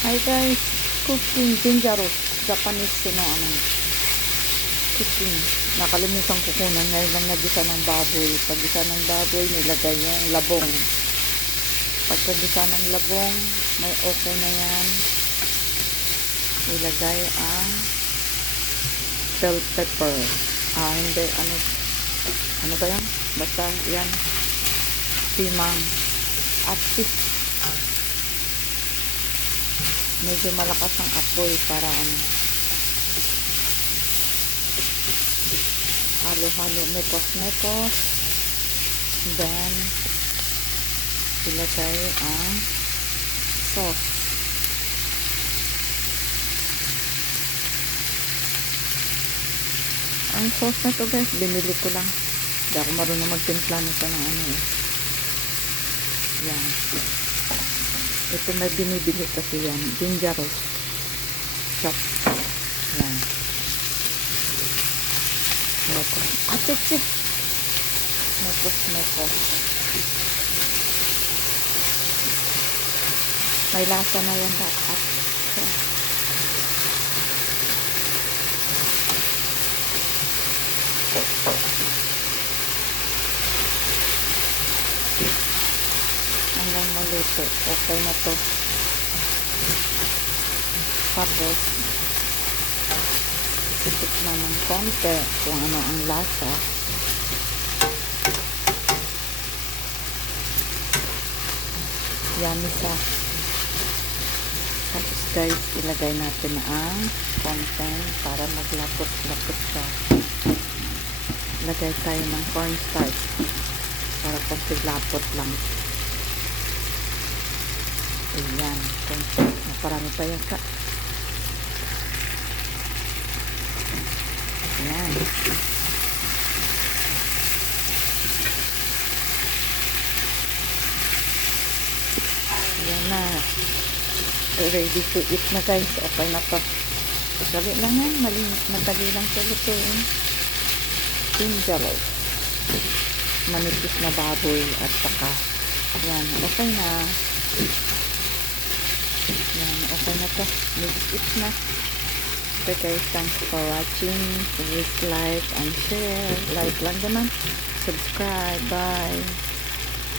Hi guys, cooking dangerous Japanese cooking. Nakalimutan ko kunan ngayon lang nagisa ng baboy. Pag-gisa ng baboy, nilagay yung labong. Pagkagisa ng labong, may okay na yan. Nilagay ang bell pepper. Hindi, ano ba yan? Basta yan, timang at medyo malakas ang apoy para halo-halo, mekos-mekos. Then ilagay ang sauce. Ang sauce na to guys, binili ko lang. Hindi ako marunong magtimpla nito ng yan. Ito may binibili kasi yan. Dangerous shop. Yan. Mekos. Atitsi. Mekos. May lasa na yan dapat. Hanggang maluto. Okay na to. Tapos isipit na ng konti kung ano ang lasa. Yummy siya. Tapos guys, ilagay natin ang content para maglapot-lapot siya. Lagay tayo ng cornstarch para pagsilapot lang. Ayan, naparami pa yan ka. Ayan. Ayan na. Ready to eat na guys. Okay na to. Dali lang yan. Madali lang sa lutuin. Dangerous. Manipis na baboy at saka. Ayan. Okay na. Yan, okay na to. Mix-it na. Okay guys, thanks for watching. Please like and share. Like lang naman. Subscribe. Bye.